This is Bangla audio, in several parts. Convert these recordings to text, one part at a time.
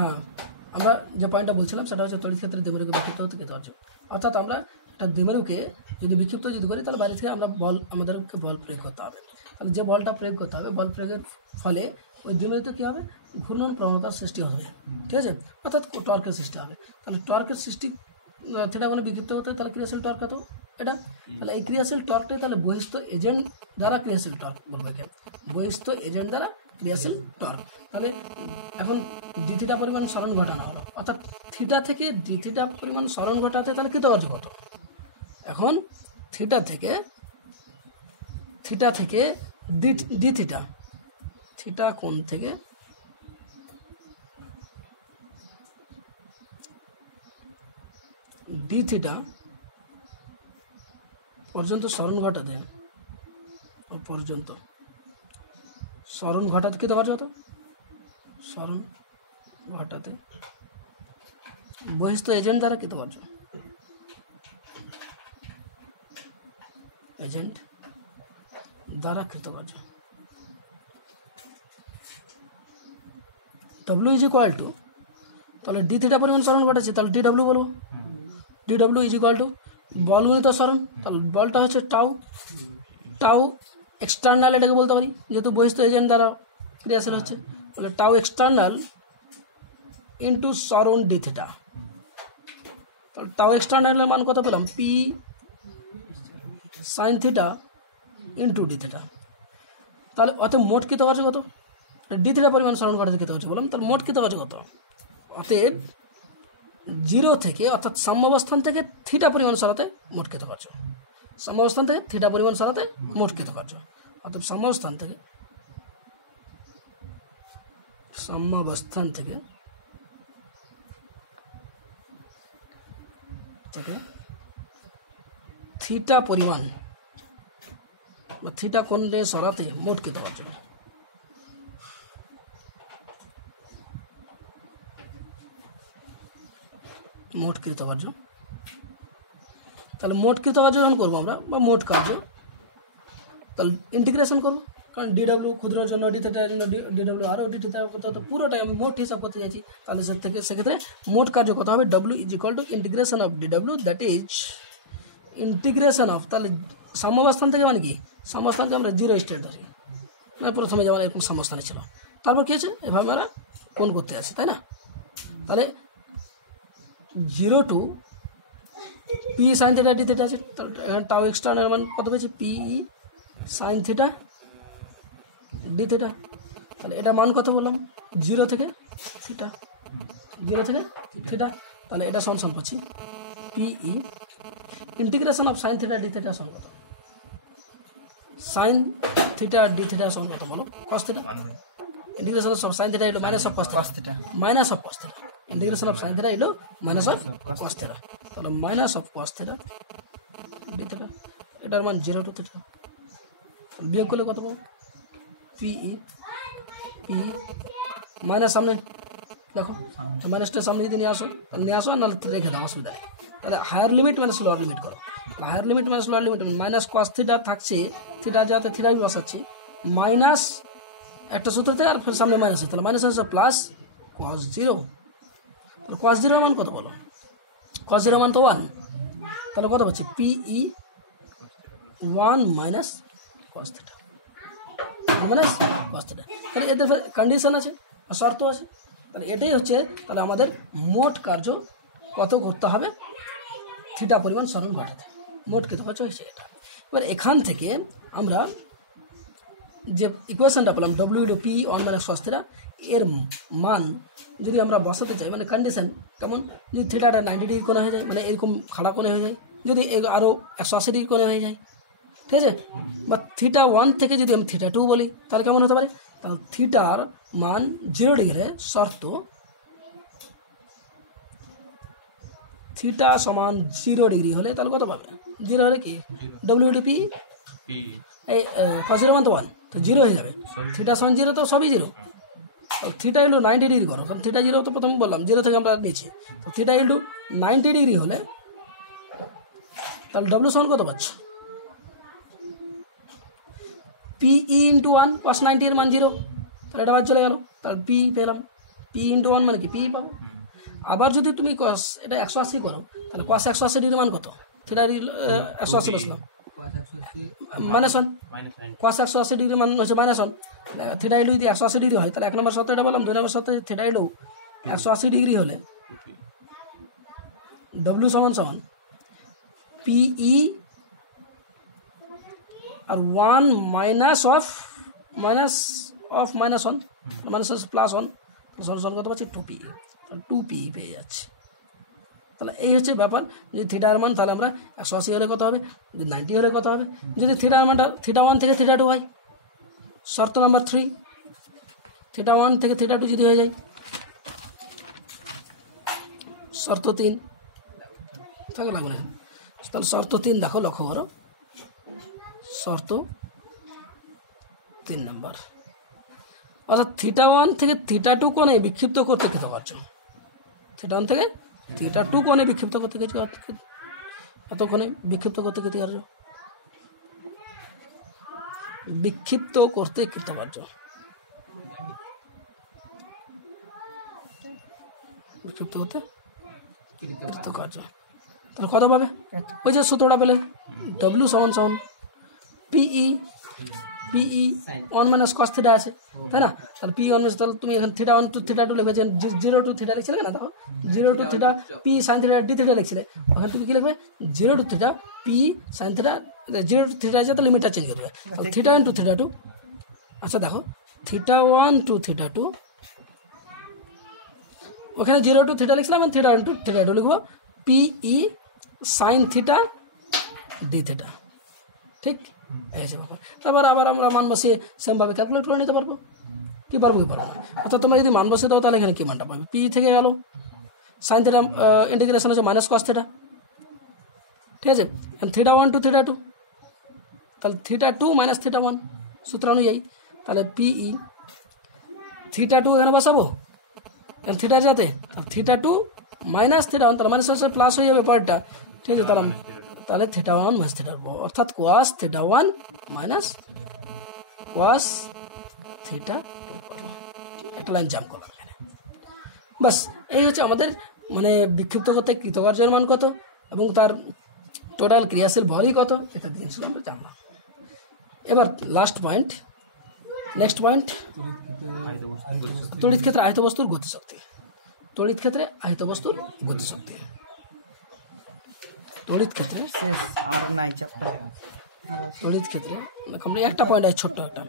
হ্যাঁ, আমরা যে পয়েন্টটা বলছিলাম সেটা হচ্ছে তড়িৎ ক্ষেত্রে দ্বিমেরুকে বিক্ষিপ্ত হতে কৃতকার্য। অর্থাৎ আমরা একটা দ্বিমেরুকে যদি বিক্ষিপ্ত যদি করি তাহলে বাইরে থেকে আমরা আমাদেরকে বল প্রয়োগ করতে হবে। তাহলে যে বলটা প্রয়োগ করতে হবে, বল প্রয়োগের ফলে ওই দ্বিমেরুতে কী হবে, ঘূর্ণন প্রবণতার সৃষ্টি হবে, ঠিক আছে, অর্থাৎ টর্কের সৃষ্টি হবে। তাহলে টর্কের সৃষ্টি থিটা কোণে বিক্ষিপ্ত হতে তাহলে ক্রিয়াশীল টর্ক কত এটা, তাহলে এই ক্রিয়াশীল টর্কটাই তাহলে বহিস্থ এজেন্ট দ্বারা ক্রিয়াশীল টর্ক বলবো একে, বহিস্থ এজেন্ট দ্বারা ক্রিয়াশীল টর্ক। তাহলে এখন ডি থিটা পরিমাণ সরণ ঘটানো হলো, অর্থাৎ থিটা থেকে ডি থিটা পরিমাণ সরণ ঘটাতে তাহলে কৃতকার্য কত। এখন থিটা থেকে ডি থিটা কোণ থেকে ডি থিটা পর্যন্ত সরণ ঘটাতে কৃতকার্য কত, সরণ ঘটাতে বহিস্থ এজেন্ট দ্বারা কৃতকার্য, এজেন্ট দ্বারা কৃতকার্য। ডব্লিউ ইজ ইকুয়াল টু, তাহলে ডি থিটা পরিমাণ সরণ ঘটাচ্ছে তাহলে ডি ডব্লিউ বলবো, d W is equal to বল গুণিত সরণ, তাহলে বলটা হচ্ছে টাউ এক্সটার্নাল, এটাকে বলতে পারি যেহেতু বহিস্থ এজেন্ট দ্বারা ক্রিয়াশীল হচ্ছে, তাহলে টাউ এক্সটার্নাল ইন্টু সরণ ডি থিটা। তাহলে টাউ এক্সটার্নালের মান কত পেলাম, P sine theta into D theta. তাহলে অতএব মোট কৃতকার্য কত, ডি থিটা পরিমাণ সরণ ঘটাতে কৃতকার্য বললাম, তাহলে মোট কৃতকার্য কত। অতএব 0 থেকে অর্থাৎ সাম্যাবস্থান থেকে থিটা পরিমাণ সরাতে মোট কৃতকার্য, সাম্যাবস্থান থেকে থিটা পরিমাণ সরাতে মোট কৃতকার্য। অর্থাৎ সাম্যাবস্থান থেকে থিটা পরিমাণ বা থিটা কোণে সরাতে মোট কৃতকার্য। তাহলে মোট কৃতকার্য যখন করবো আমরা বা মোট কার্য, তাহলে ইন্টিগ্রেশন করবো, কারণ ডিডব্লিউ ক্ষুদ্রের জন্য ডি থিটার জন্য ডিডব্লিউ আরও ডি থিটা করতে হতো, পুরোটাই আমি মোট হিসাব করতে চাইছি। তাহলে সেক্ষেত্রে মোট কার্য কত হবে, W is equal two integration of DW, that is integration of, তাহলে সাম্যাবস্থান থেকে মানে কি, সাম্যাবস্থানকে আমরা 0 স্টেট ধরি, মানে প্রথমে যেমন এরকম সাম্যাবস্থানে ছিল, তারপর কী হয়েছে এভাবে আমরা কোণ করতে আসি, তাই না। তাহলে 0 to pi sine theta d theta আছে, তাহলে এখানে টাউ এক্সটার্নাল মান কত পেয়েছে, pi sine theta d theta. তাহলে এটা মান কত বললাম, 0 থেকে থিটা, তাহলে এটা সমান পাচ্ছি PE integration of sine theta d theta সমান কত, সাইন থিটা ডি থিটা সমান কত বলো, cos theta. Integration of sine theta হলো minus of cos theta, integration of sine theta হলো মাইনাস অফ কস থিটা, তাহলে minus of cos theta d theta, এটার মান 0 টু থিটা। বিয়োগ করলে কত পাবো, পি মাইনাস সামনে দেখো, মাইনাসটা সামনে যদি নিয়ে আসো আর নাহলে রেখে দাও, অসুবিধা নেই। তাহলে higher limit minus lower limit করো, higher limit minus lower limit, minus cos theta থাকছে, থিটা যাতে থিটা বি বসাচ্ছি, মাইনাস একটা সূত্র থেকে আর ফের সামনে মাইনাস, তাহলে মাইনাস আছে প্লাস কস 0, তাহলে কস 0 মান কত বলো, কস 0 মান তো 1, তাহলে কত পাচ্ছি পিই 1 minus cos theta, minus cos theta. তাহলে এদের কন্ডিশন আছে আর শর্ত আছে, তাহলে এটাই হচ্ছে তাহলে আমাদের মোট কার্য কত করতে হবে থিটা পরিমাণ সরণ ঘটাতে, মোট কৃতকার্য হয়েছে এটা। এবার এখান থেকে আমরা যে ইকুয়েশনটা পেলাম W into P 1 minus cos theta, এর মান যদি আমরা বসাতে চাই, মানে কন্ডিশন কেমন, যদি থিটাটা 90 ডিগ্রি কোণে হয়ে যায়, মানে এরকম খাড়া কোণে হয়ে যায়, যদি আরও 180 ডিগ্রি কোণে হয়ে যায়, ঠিক আছে, বা থিটা 1 থেকে যদি আমি থিটা 2 বলি তাহলে কেমন হতে পারে, তাহলে থিটার মান 0 ডিগ্রি শর্ত, থিটা সমান 0 ডিগ্রি হলে তাহলে কত পাবে, 0 হলে কি ডব্লিউ ইন্টু পি, এই কস 0 মান তো 1, তো 0 হয়ে যাবে, থিটা সমান 0 তো সবই 0, থিটা ইন্টু 90 ডিগ্রি করো, কারণ থিটা 0 তো প্রথমে বললাম 0 থেকে আমরা নিয়েছি, তো থিটা ইন্টু 90 ডিগ্রি হলে তাহলে ডব্লিউ সমান কত পাচ্ছ, পিই ইন্টু 1 কস 90 এর মান 0, তাহলে এটা বাদ চলে গেল, তাহলে পি পেলাম পি ইন্টু 1 মানে কি পি পাবো। আবার যদি তুমি কস এটা 180 করো তাহলে কস 180 ডিগ্রি মান কত, থিটা 180 বসলাম -1, কস 180 ডিগ্রি মান হচ্ছে -1, থিটা ইলু যদি 180 ডিগ্রি হয় তাহলে 1 নম্বর শর্ত এটা বললাম, 2 নম্বর শর্তে থিটা ইলু 180 ডিগ্রি হলে ডব্লিউ সমান সমান পিই আর 1 মাইনাস অফ -1 +1 সমান কত পাচ্ছি 2p, 2p পেয়ে যাচ্ছে। তাহলে এই হচ্ছে ব্যাপার। যদি থিটার মান তাহলে আমরা 180 হলে কত হবে, যদি 90 হলে কত হবে, যদি থিটার মানটা থিটা 1 থেকে থিটা 2 হয়, শর্ত নাম্বার 3 থিটা 1 থেকে থিটা 2 যদি হয়ে যায়, শর্ত 3 থাকে লাগবে না, তাহলে শর্ত 3 দেখো লক্ষ্য করো, শর্ত 3 নম্বর, অর্থাৎ থিটা 1 থেকে থিটা 2 কোণে বিক্ষিপ্ত করতে কৃতকার্য, থিটা 1 থেকে থিটা 2 কোণে বিক্ষিপ্ত করতে এতক্ষণে বিক্ষিপ্ত করতে কৃতকার্য, বিক্ষিপ্ত করতে কৃতকার্য, বিক্ষিপ্ত করতে কৃতকার্য। তাহলে কত পাবে, ওই যে সূত্রটা পেলে ডব্লিউ সমান সমান পিই 1 মাইনাস কস থিটা আছে, তাই না? তাহলে পি 1 তাহলে তুমি এখানে থিটা 1 টু থিটা 2 লিখেছেন, 0 টু থিটা লিখছিলে না, দেখো 0 to theta p sine theta d theta লিখছিলে, ওখানে তুমি কি লিখবে 0 to theta p sine theta, 0 to theta আছে তো লিমিটটা চেঞ্জ করবে, তাহলে থিটা 1 টু থিটা 2। আচ্ছা দেখো থিটা 1 টু থিটা 2, ওখানে 0 টু থিটা লিখছিলাম, থিটা 1 টু থিটা 2 লিখবো PE sine theta d theta, ঠিক এই আছে ব্যাপার। তারপর আবার আমরা মান বসিয়ে সেমভাবে ক্যালকুলেট করে নিতে পারবো, কি পারবো কি পারবো না। অর্থাৎ তোমরা যদি মান বসিয়ে দাও তাহলে এখানে কি মানটা পাবে, পি থেকে গেল সাইন থিটা ইন্টিগ্রেশন হচ্ছে মাইনাস কস থিটা, ঠিক আছে, থিটা 1 টু থিটা 2, তাহলে থিটা 2 মাইনাস থিটা 1 সূত্র অনুযায়ী, তাহলে পিই থিটা 2 এখানে বসাবো থিটা যাতে, থিটা 2 মাইনাস থিটা 1, তাহলে মাইনাস প্লাস হয়ে যাবে পরেরটা, ঠিক আছে, তাহলে থিটা 1 মাইনাস থিটা 2, অর্থাৎ কোয়াস থিটা 1 মাইনাস কোয়াস থিটা 2, একটা লাইন জাম্প করলাম এখানে। বাস এই হচ্ছে আমাদের মানে বিক্ষিপ্ত করতে কৃতকার্যের মান কত এবং তার টোটাল ক্রিয়াশীল বলই কত, ইত্যাদি জিনিসগুলো আমরা জানলাম। এবার লাস্ট পয়েন্ট, নেক্সট পয়েন্ট, তড়িৎ ক্ষেত্রে আহিত বস্তুর গতিশক্তি, তড়িৎ ক্ষেত্রে আহিত বস্তুর গতিশক্তি, তড়িৎ ক্ষেত্রে একটা পয়েন্ট আছে ছোট্ট একটা,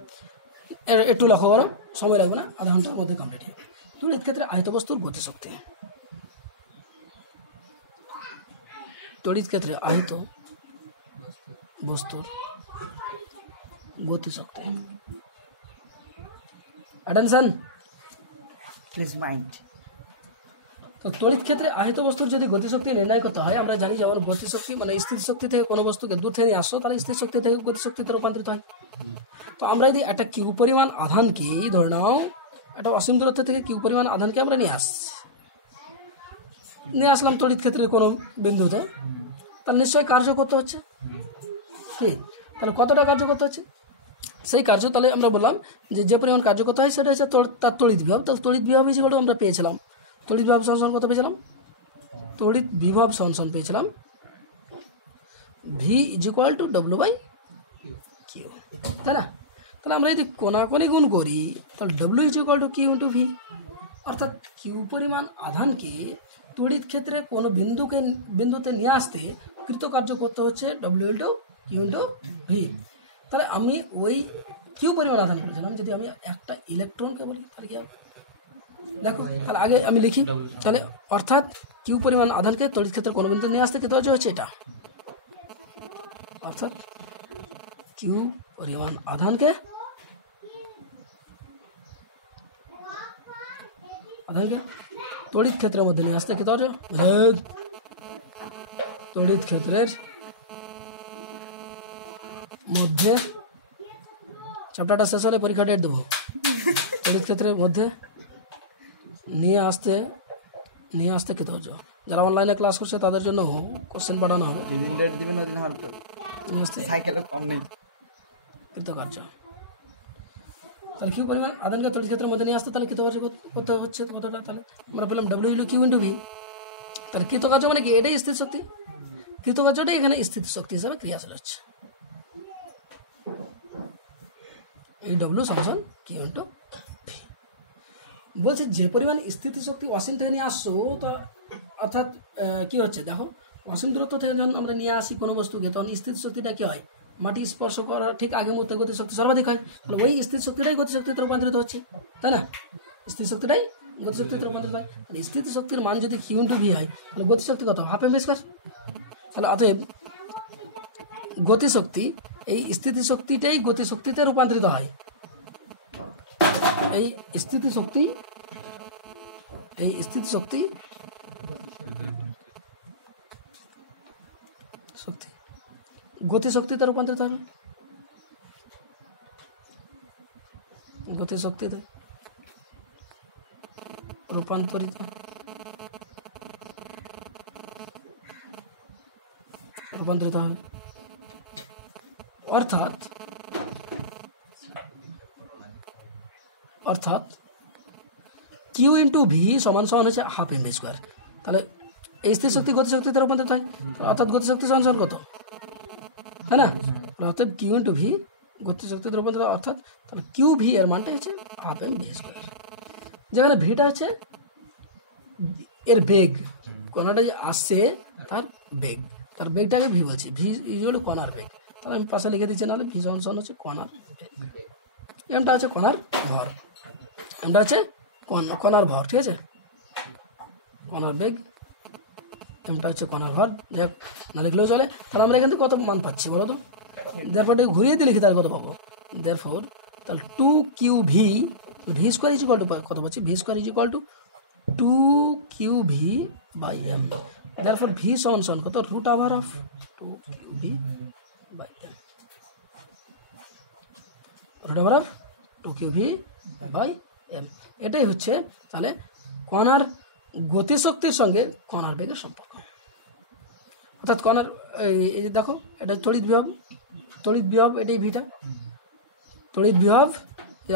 একটু লক্ষ্য করো, সময় লাগবে না, আধা ঘন্টার মধ্যে কমপ্লিট হবে। তড়িৎ ক্ষেত্রে আহিত বস্তুর গতিশক্তি, তড়িৎ ক্ষেত্রে আহিত বস্তুর গতিশক্তি, অ্যাটেনশন প্লিজ মাইন্ড। তো তড়িৎ ক্ষেত্রে আহিত বস্তুর যদি গতিশক্তি নির্ণয় করতে হয়, আমরা জানি যেমন গতিশক্তি মানে স্থির শক্তি থেকে কোনো বস্তুকে দূর থেকে নিয়ে আসো তাহলে স্থির শক্তি থেকে গতিশক্তিতে রূপান্তরিত হয়। তো আমরা যদি একটা কিউ পরিমাণ আধানকে ধরে নাও, একটা অসীম দূরত্ব থেকে কিউ পরিমাণ আধানকে আমরা নিয়ে আসলাম তড়িৎ ক্ষেত্রের কোনো বিন্দুতে, তাহলে নিশ্চয়ই কার্য করতে হচ্ছে, ঠিক, তাহলে কতটা কার্য করতে হচ্ছে সেই কার্য, তাহলে আমরা বললাম যে পরিমাণ কার্য করতে হয় সেটা হচ্ছে তার তড়িৎ বিভব। তাহলে তড়িৎ বিভব হিসেবে আমরা পেয়েছিলাম, তড়িৎ বিভব সমান কত পেয়েছিলাম, তড়িৎ বিভব সমান পেয়েছিলাম V is equal to W by Q, তাই না? তাহলে আমরা যদি কোনাকোনি গুণ করি তাহলে W is equal to Q into V, অর্থাৎ কিউ পরিমাণ আধানকে তড়িৎ ক্ষেত্রে কোনো বিন্দুতে নিয়ে আসতে কৃতকার্য করতে হচ্ছে W into Q into V. তাহলে আমি ওই কিউ পরিমাণ আধান বলেছিলাম, যদি আমি একটা ইলেকট্রনকে বলি তাহলে কি হবে দেখো, তাহলে আগে আমি লিখি, তাহলে অর্থাৎ কিউ পরিমাণ আধানকে তড়িৎ ক্ষেত্রে কোনো বিন্দুতে নিয়ে আসতে কৃতকার্য হচ্ছে এটা, অর্থাৎ কিউ পরিমাণ আধানকে তড়িৎ ক্ষেত্রের মধ্যে নিয়ে আসতে কৃতকার্য, তড়িৎ ক্ষেত্রের মধ্যে, চ্যাপ্টারটা শেষ হলে পরীক্ষা ডেট দেবো, তড়িৎ ক্ষেত্রের মধ্যে নিয়ে আসতে কৃতকার্য। যারা অনলাইনে ক্লাস করছে তাদের জন্য কোশ্চেন পাঠানো হবে, নিয়ে আসতে কৃতকার্য। তাহলে কিউ পরিমাণ আধানকে তড়িৎ ক্ষেত্রের মধ্যে নিয়ে আসতে তাহলে কৃতকার্য কত হচ্ছে কতটা, তাহলে আমরা বললাম W into Q into V. তাহলে কৃতকার্য মানে কি, এটাই স্থির শক্তি, কৃতকার্যটাই এখানে স্থির শক্তি হিসাবে ক্রিয়াশীল হচ্ছে। এই ডব্লিউ সমান কিউ ইন্টু ভি। বলছে যে পরিমাণ স্থিতিশক্তি অসীম থেকে নিয়ে আসছো, তা অর্থাৎ কি হচ্ছে দেখো, অসীম দূরত্ব থেকে যখন আমরা নিয়ে আসি কোনো বস্তুকে, তখন স্থিতিশক্তিটা কি হয়, মাটি স্পর্শ করার ঠিক আগে মুহূর্তে গতিশক্তি সর্বাধিক হয়। তাহলে ওই স্থিতিশক্তিটাই গতিশক্তিতে রূপান্তরিত হচ্ছে, তাই না? স্থিতিশক্তিটাই গতিশক্তিতে রূপান্তরিত হয়। তাহলে স্থিতিশক্তির মান যদি কিউ ইন্টু ভি হয়, তাহলে গতিশক্তি কত, হাফ এম ভি স্কয়ার। তাহলে অতএব গতিশক্তি, এই স্থিতিশক্তিটাই গতিশক্তিতে রূপান্তরিত হয়। এই স্থিতিশক্তি শক্তি গতিশক্তিতে রূপান্তরিত হবে, গতিশক্তিতে রূপান্তরিত হবে। অর্থাৎ কিউ ইন্টু ভি সমান হচ্ছে হাফ এম ভি স্কোয়ার। তাহলে এই স্থির শক্তি গতিশক্তিতে রূপান্তরিত হয়, অর্থাৎ গতিশক্তি সমান কত, তাই না? অর্থাৎ কিউ ইন্টু ভি গতিশক্তিতে রূপান্তরিত, অর্থাৎ তাহলে কিউ ভি এর মানটা হচ্ছে হাফ এম ভি স্কোয়ার, যেখানে ভিটা হচ্ছে এর বেগ, কণাটা যে আসছে তার বেগ, তার বেগটাকে ভি বলছি, ভি ইকুয়াল টু কণার বেগ। তাহলে আমি পাশে লিখে দিচ্ছি, নাহলে ভি সমান হচ্ছে কণার বেগ, এমটা হচ্ছে কণার ভর, এমটা হচ্ছে কণার ভর, ঠিক আছে, কণার বেগ, এমটা হচ্ছে কণার ভর। যাক, না লিখলেও চলে। তাহলে আমরা এখান থেকে কত মান পাচ্ছি বলো তো? দেয়ারফর ঘুরিয়ে দিয়ে লিখি, তাহলে কত পাবো? দেয়ারফর তাহলে 2qv V square is equal to কত পাচ্ছি, V square is equal to 2qv by M. Therefore V সমান কত, root over of 2qv by M, root over of 2qv by M. এটাই হচ্ছে তাহলে কণার গতিশক্তির সঙ্গে কণার বেগের সম্পর্ক। অর্থাৎ কণার এই যে দেখো, এটা তড়িৎ বিভব, এটাই ভিটা তড়িৎ বিভব,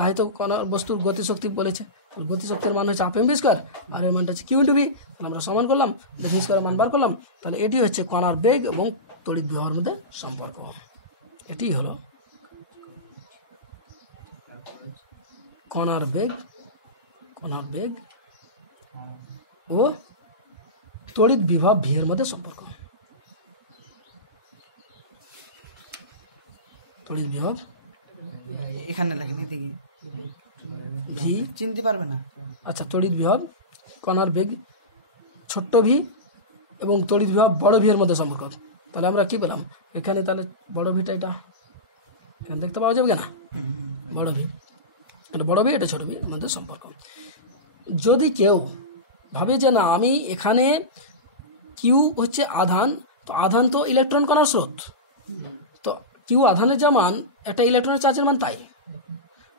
হয়তো কণার বস্তুর গতিশক্তি বলেছে, গতিশক্তির মান হচ্ছে হাফ এম ভি স্কোয়ার, আর এর মানটা হচ্ছে কিউ ইন্টু ভি। তাহলে আমরা সমান করলাম, ভি স্কোয়ারের মান বার করলাম। তাহলে এটি হচ্ছে কণার বেগ এবং তড়িৎ বিভবের মধ্যে সম্পর্ক। এটি হলো কণার বেগ ও তড়িৎ বিভব ভি এর মধ্যে সম্পর্ক। তড়িৎ বিভব এখানে লেখেন, এদিকে ভি চিনতে পারবে না। আচ্ছা, তড়িৎ বিভব কণার বেগ ছোট্ট ভি এবং তড়িৎ বিভব বড় ভি এর মধ্যে সম্পর্ক। তাহলে আমরা কি পেলাম এখানে, তাহলে বড় ভিটা এটা এখানে দেখতে পাওয়া যাবে না, বড় ভি, এটা বড় ভি, এটা ছোট ভি এর মধ্যে সম্পর্ক। যদি কেউ ভাবে যে না, আমি এখানে কিউ হচ্ছে আধান, তো আধান তো ইলেকট্রন কণার স্রোত, তো কিউ আধানের যা মান একটা ইলেকট্রনের চার্জের মান, তাই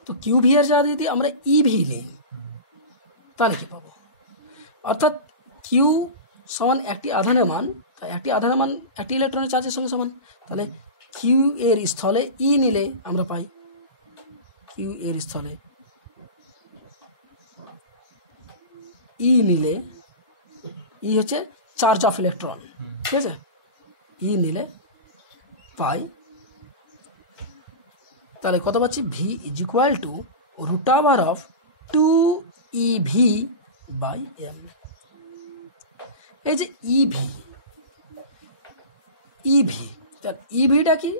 তো কিউ ভি এর যা যদি আমরা ই ভি নিই তাহলে কি পাবো? অর্থাৎ কিউ সমান একটি আধানের মান, তাই একটি আধানের মান একটি ইলেকট্রনের চার্জের সঙ্গে সমান। তাহলে কিউ এর স্থলে ই নিলে আমরা পাই, কিউ এর স্থলে ই নিলে, ই হচ্ছে চার্জ অফ ইলেকট্রন, ঠিক আছে, ই নিলে পাই, তাহলে কত পাচ্ছি, V is equal to root over of 2ev by M. এই যে ইভি, তার ইভিটা কি,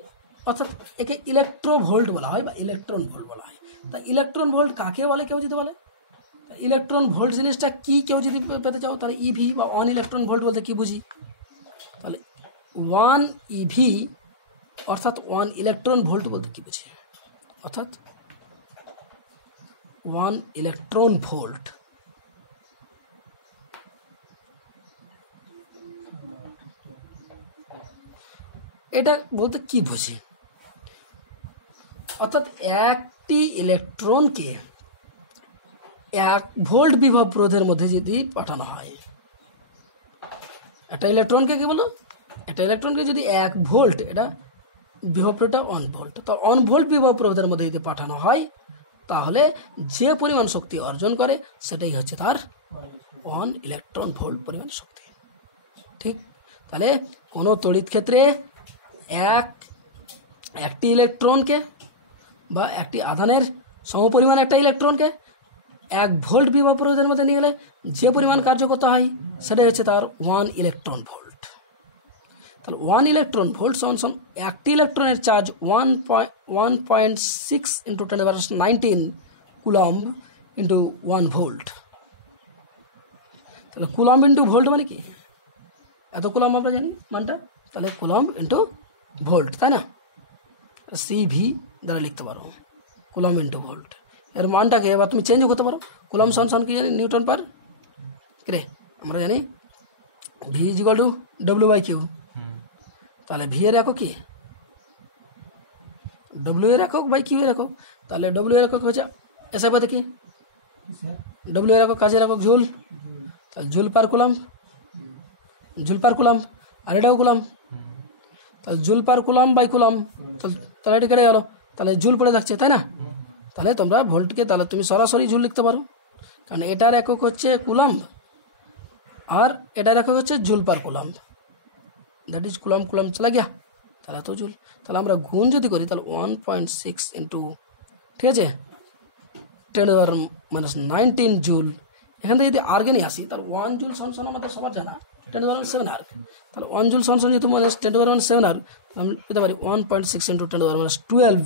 অর্থাৎ একে ইলেকট্রোভোল্ট বলা হয় বা ইলেকট্রন ভোল্ট বলা হয়। তা ইলেকট্রন ভোল্ট কাকে বলে, কেউ যদি বলে ইলেকট্রন ভোল্ট জিনিসটা কি, কেউ যদি পেতে চাও, তাহলে ইভি বা 1 ইলেকট্রন ভোল্ট বলতে কি বুঝি, তাহলে 1 ইভি অর্থাৎ 1 ইলেকট্রন ভোল্ট বলতে কি বুঝি, অর্থাৎ 1 ইলেকট্রন ভোল্ট। এটা বলতে কি বুঝি, অর্থাৎ একটি ইলেকট্রনকে 1 ভোল্ট বিভব রোধের মধ্যে যদি পাঠানো হয়, একটা ইলেকট্রনকে কি বলো, একটা ইলেকট্রনকে যদি 1 ভোল্ট, এটা বিভব রোধটা 1 ভোল্ট, তো 1 ভোল্ট বিভব রোধের মধ্যে যদি পাঠানো হয়, তাহলে যে পরিমাণ শক্তি অর্জন করে সেটাই হচ্ছে তার 1 ইলেকট্রন ভোল্ট পরিমাণ শক্তি। ঠিক, তাহলে কোনো তড়িৎ ক্ষেত্রে একটি ইলেকট্রনকে বা একটি আধানের সমপরিমাণ একটা ইলেকট্রনকে 1 ভোল্ট বিভব প্ররোধের মধ্যে নিয়ে গেলে যে পরিমাণ কার্য করতে হয় সেটাই হচ্ছে তার 1 ইলেকট্রন ভোল্ট। তাহলে 1 ইলেকট্রন ভোল্ট সমান একটি ইলেকট্রনের চার্জ 1.6 × 10⁻19 কুলম্ব ইন্টু 1 ভোল্ট। তাহলে কুলম্ব ইন্টু ভোল্ট মানে কি, এত কুলম্ব আমরা জানি মানটা, তাহলে কুলম্ব ইন্টু ভোল্ট, তাই না? CV দ্বারা লিখতে পারো কুলম্ব ইন্টু ভোল্ট। এর মানটাকে এবার তুমি চেঞ্জ করতে পারো। কুলম্ব সমান কি জানি, নিউটন পার রে, আমরা জানি V = W/Q। তাহলে V এর একক কি, W এর একক বাই Q এর একক। তাহলে W এর একক হচ্ছে এসে পাতে কি, W এর একক কাজের একক জুল, তাহলে জুল পার কুলাম, আর এটাও কুলাম, তাহলে joule per coulomb by coulomb, তাহলে এটা কেটে গেল, তাহলে জুল পড়ে থাকছে, তাই না? তাহলে তোমরা ভোল্টকে তাহলে তুমি সরাসরি জুল লিখতে পারো, কারণ এটার একক হচ্ছে কুলাম্ব আর এটার একক হচ্ছে joule per coulomb, that is coulomb চলা গিয়া, তাহলে তো জুল। তাহলে আমরা গুণ যদি করি তাহলে 1.6 ইন্টু, ঠিক আছে, 10⁻19 জুল। এখান থেকে যদি আর্গে নিয়ে আসি তাহলে 1 জুল সমান আমাদের সবার জানা 10⁻7 আর্গ। তাহলে 1 জুল সমান যেহেতু মানে 10⁻7 আর্গ, আমি পেতে পারি 1.6 ইন্টু 10⁻12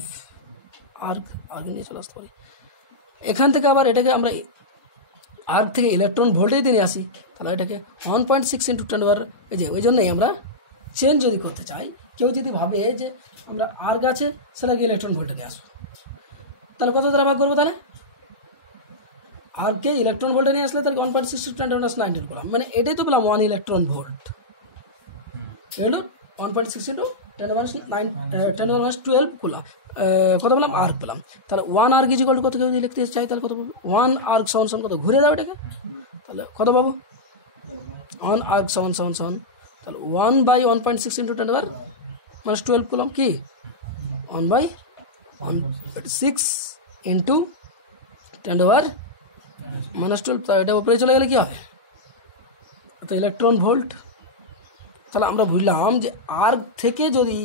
আর্গ নিয়ে চলে আসতে পারি। এখান থেকে আবার এটাকে আমরা আর্গ থেকে ইলেকট্রন ভোল্টেজ দিয়ে নিয়ে আসি, তাহলে এটাকে 1.6 ইন্টু 10 এই যে ওই জন্যই আমরা চেঞ্জ যদি করতে চাই, কেউ যদি ভাবে যে আমরা আর্গ আছে সেটাকে ইলেকট্রন ভোল্টে নিয়ে আসবো, তাহলে কত দ্বারা ভাগ করবো? তাহলে আর্গকে ইলেকট্রন ভোল্টে নিয়ে আসলে তাহলে 1.6 ইন্টু 10⁻19 করলাম, মানে এটাই তো পেলাম 1 ইলেকট্রন ভোল্ট। এগুলো 1.6 ইন্টু 10⁻12 করলাম, কত পেলাম? আর্গ পেলাম। তাহলে 1 আর্গ ইজ ইকুয়াল টু কত, কেউ যদি লিখতে চাই তাহলে কত পাবো? 1 আর্গ সমান কত, ঘুরে দাও এটাকে, তাহলে কত পাবো? 1 আর্গ সমান তাহলে 1/1.6 ইন্টু 10⁻12 করলাম কি 1/1.6 ইন্টু 10⁻12, তো এটা উপরে চলে গেলে কি হবে? তো ইলেকট্রন ভোল্ট। তাহলে আমরা বুঝলাম যে আর্গ থেকে যদি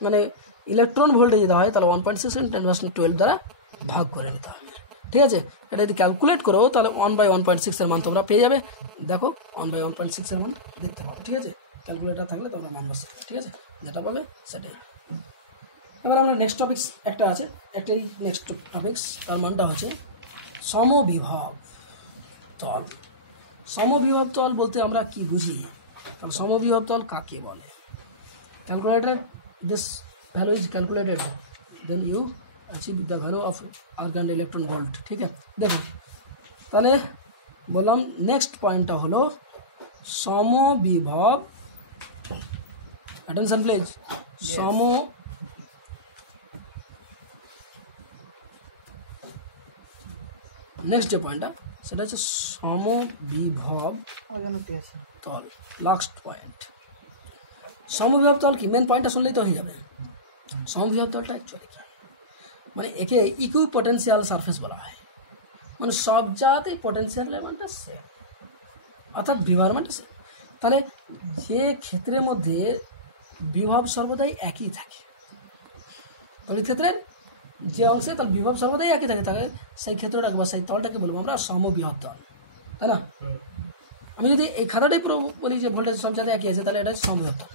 মানে ইলেকট্রন ভোল্টে যেতে হয় তাহলে 1.6 ইন্টু 10⁻12 দ্বারা ভাগ করে নিতে হবে, ঠিক আছে? এটা যদি ক্যালকুলেট করো তাহলে 1/1.6 এর মান তোমরা পেয়ে যাবে। দেখো 1/1.6 এর মান দেখতে পাবো, ঠিক আছে? ক্যালকুলেটার থাকলে তোমরা মান বসে, ঠিক আছে? যেটা পাবে সেটাই। এবার আমরা নেক্সট টপিক্স একটা আছে, একটাই নেক্সট টপিক্স, তার মানটা হচ্ছে সমবিভব তল। সমবিভব তল বলতে আমরা কি বুঝি? তাহলে সমবিভব তল কাকে বলে? Calculator, this value is calculated, then you achieve the value of erg and electron volt, ঠিক আছে? দেখো তাহলে বললাম নেক্সট পয়েন্টটা হলো সমবিভব, অ্যাটেনশন প্লিজ, নেক্সট যে পয়েন্টটা সেটা হচ্ছে সমবিভব তল। লাস্ট পয়েন্ট সমবিভব তল কি? মেন পয়েন্টটা শুনলেই তো হয়ে যাবে। সমবিভব তলটা অ্যাকচুয়ালি কি, মানে একে ইকুইপটেন্সিয়াল সারফেস বলা হয়, মানে সব জায়গাতেই পটেন্সিয়ালের মানটা সেম, অর্থাৎ বিভবের মানটা সেম। তাহলে যে ক্ষেত্রের মধ্যে বিভব সর্বদাই একই থাকে, তড়িৎ ক্ষেত্রের যে অংশে তার বিভব সর্বদাই একই থাকে, তাহলে সেই ক্ষেত্রটাকে বা সেই তলটাকে বলবো আমরা সমবিভব তল, তাই না? আমি যদি এই খাতাটাই পুরো বলি যে ভোল্টেজ সব জায়গায় একই আছে, তাহলে এটা সমবিভব তল।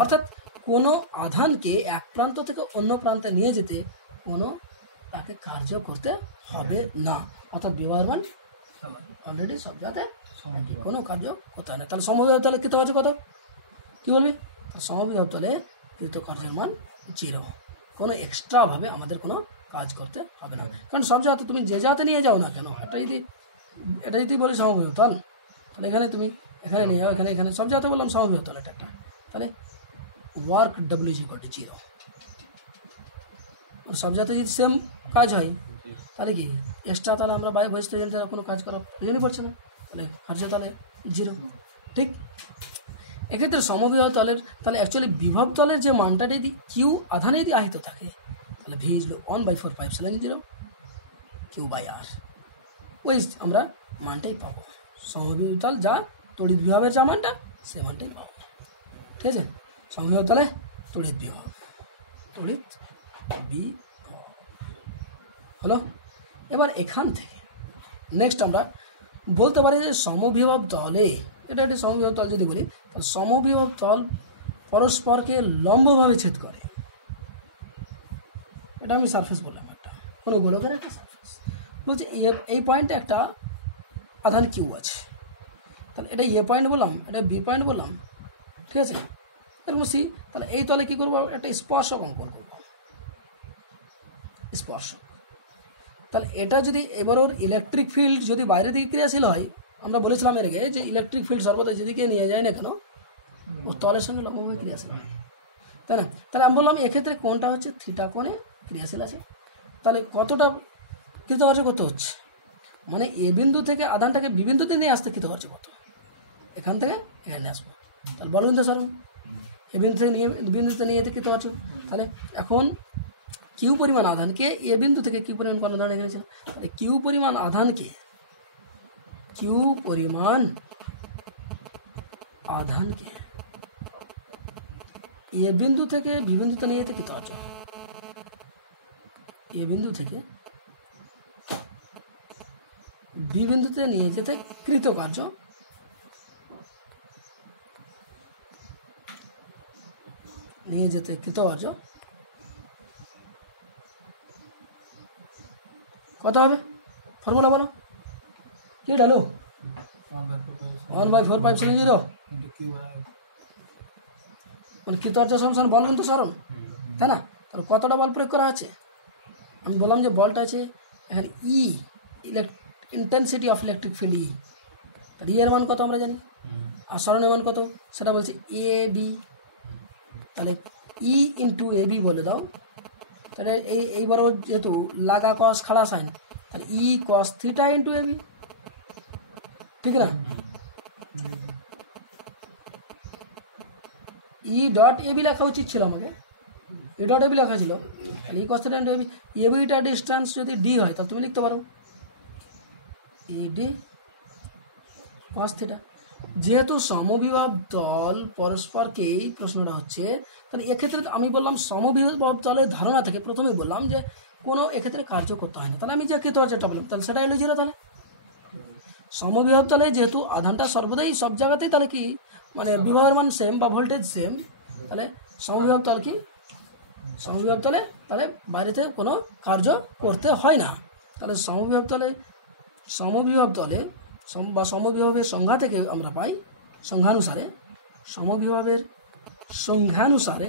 অর্থাৎ কোনো আধানকে এক প্রান্ত থেকে অন্য প্রান্তে নিয়ে যেতে কোনো তাকে কার্য করতে হবে না, অর্থাৎ বিভবের মান অলরেডি সব জায়গাতে একই, কোনো কার্য করতে হয় না। তাহলে সমবিভব তলে কৃত কার্য কত, কি বলবি? সমবিভব তলে কৃত কার্যের মান 0, কোনো এক্সট্রাভাবে আমাদের কোনো কাজ করতে হবে না, কারণ সব জায়গাতে তুমি যে জায়গাতে নিয়ে যাও না কেন, এটা যদি বলি সমবিভব তল, তাহলে এখানে তুমি এখানে নিয়ে যাও, এখানে সব জায়গাতে বললাম সমবিভব তল এটা একটা, তাহলে ওয়ার্ক W = 0। আর সব জায়গাতে যদি সেম কাজ হয় তাহলে কি এক্সট্রা, তাহলে আমরা বসতে গেলে কোনো কাজ করার প্রয়োজনই পড়ছে না, তাহলে কার্য তাহলে 0, ঠিক? এক্ষেত্রে সমবিভব তলের তাহলে অ্যাকচুয়ালি বিভব তলের যে মানটা যদি কিউ আধানে যদি আহিত থাকে তাহলে V = 1/4πε0, কিউ বাই আর, ওই আমরা মানটাই পাবো। সমবিবাহী তল যা তড়িৎ বিভবের যা মানটা সে মানটাই পাবো। ঠিক আছে, সমবিবাহী তলে তড়িৎ বিভব হলো। এবার এখান থেকে নেক্সট আমরা বলতে পারি যে সমবিভব তলে, এটা একটি সমবিভব তল যদি বলি, তাহলে সমবিভব তল পরস্পরকে লম্বভাবে ছেদ করে। এটা আমি সারফেস বললাম, একটা কোনো গোলকের একটা সারফেস। বলছি এই পয়েন্টে একটা আধান কিউ আছে, তাহলে এটা এ পয়েন্ট বললাম, এটা বি পয়েন্ট বললাম, ঠিক আছে। এরকম সি, তাহলে এই তলে কী করবো, একটা স্পর্শক অঙ্কন করবো, স্পর্শক। তাহলে এটা যদি এবার ওর ইলেকট্রিক ফিল্ড যদি বাইরের দিকে ক্রিয়াশীল হয়, আমরা বলেছিলাম এর আগে যে ইলেকট্রিক ফিল্ড সর্বদা যেদিকে নিয়ে যায় না কেন ও তলের সঙ্গে লম্বভাবে ক্রিয়াশীল হয়, তাই না। তাহলে আমি বললাম এক্ষেত্রে কোনটা হচ্ছে থিটা কোণে ক্রিয়াশীল আছে। তাহলে কতটা কৃতকার্য করতে হচ্ছে, মানে এ বিন্দু থেকে আধানটাকে বি বিন্দুতে নিয়ে আসতে কৃতকার্য কত, এখান থেকে এখানে আসবো। তাহলে বলবেন তো সরণ এ বিন্দু থেকে নিয়ে বিন্দুতে নিয়ে যেতে কৃতকার্য। তাহলে এখন কিউ পরিমাণ আধানকে এ বিন্দু থেকে কিউ পরিমাণ কোন আধান রেখে নিয়েছিলাম, তাহলে কিউ পরিমাণ আধানকে এ বিন্দু থেকে বি বিন্দুতে নিয়ে যেতে কৃতকার্য, এ বিন্দু থেকে বি বিন্দুতে নিয়ে যেতে কৃতকার্য কত হবে, ফর্মুলা বলো, কি ডালো 1/4πε0, মানে কৃতকার্য সমান বল কিন্তু সরণ, তাই না। তাহলে কতটা বল প্রয়োগ করা আছে, আমি বললাম যে বলটা আছে এখানে E, intensity of electric field E, তাহলে ই এর মান কত আমরা জানি, আর সরণের মান কত সেটা বলছে এ বি, তাহলে ই ইন্টু এ বি বলে দাও। তাহলে এইবারও যেহেতু লাগা কস খাড়া সাইন, তাহলে ই cos theta into A B, ঠিক না। ই ডট এ বি লেখা উচিত ছিল আমাকে, ই ডট এ বি লেখা ছিল, তাহলে ই cos theta into A B, A beta distance যদি ডি হয় তাহলে তুমি লিখতে পারো এ ডি কস থিটা। যেহেতু সমবিভব তল পরস্পরকেই প্রশ্নটা হচ্ছে, তাহলে এক্ষেত্রে আমি বললাম সমবিভব তলের ধারণা থেকে প্রথমে বললাম যে কোনো এক্ষেত্রে কার্য করতে হয় না, তাহলে আমি যে কৃতকার্যটা বললাম তাহলে সেটা এলো জিরো। তাহলে সমবিভব তলে যেহেতু আধানটা সর্বদাই সব জায়গাতেই, তাহলে কি মানে বিভবের মান সেম বা ভোল্টেজ সেম, তাহলে সমবিভব তল কি, সমবিভব তলে তাহলে বাইরেতে কোনো কার্য করতে হয় না। তাহলে সমবিভব তলে বা সমবিভবের সংজ্ঞা থেকে আমরা পাই, সংজ্ঞানুসারে সমবিভবের সংজ্ঞানুসারে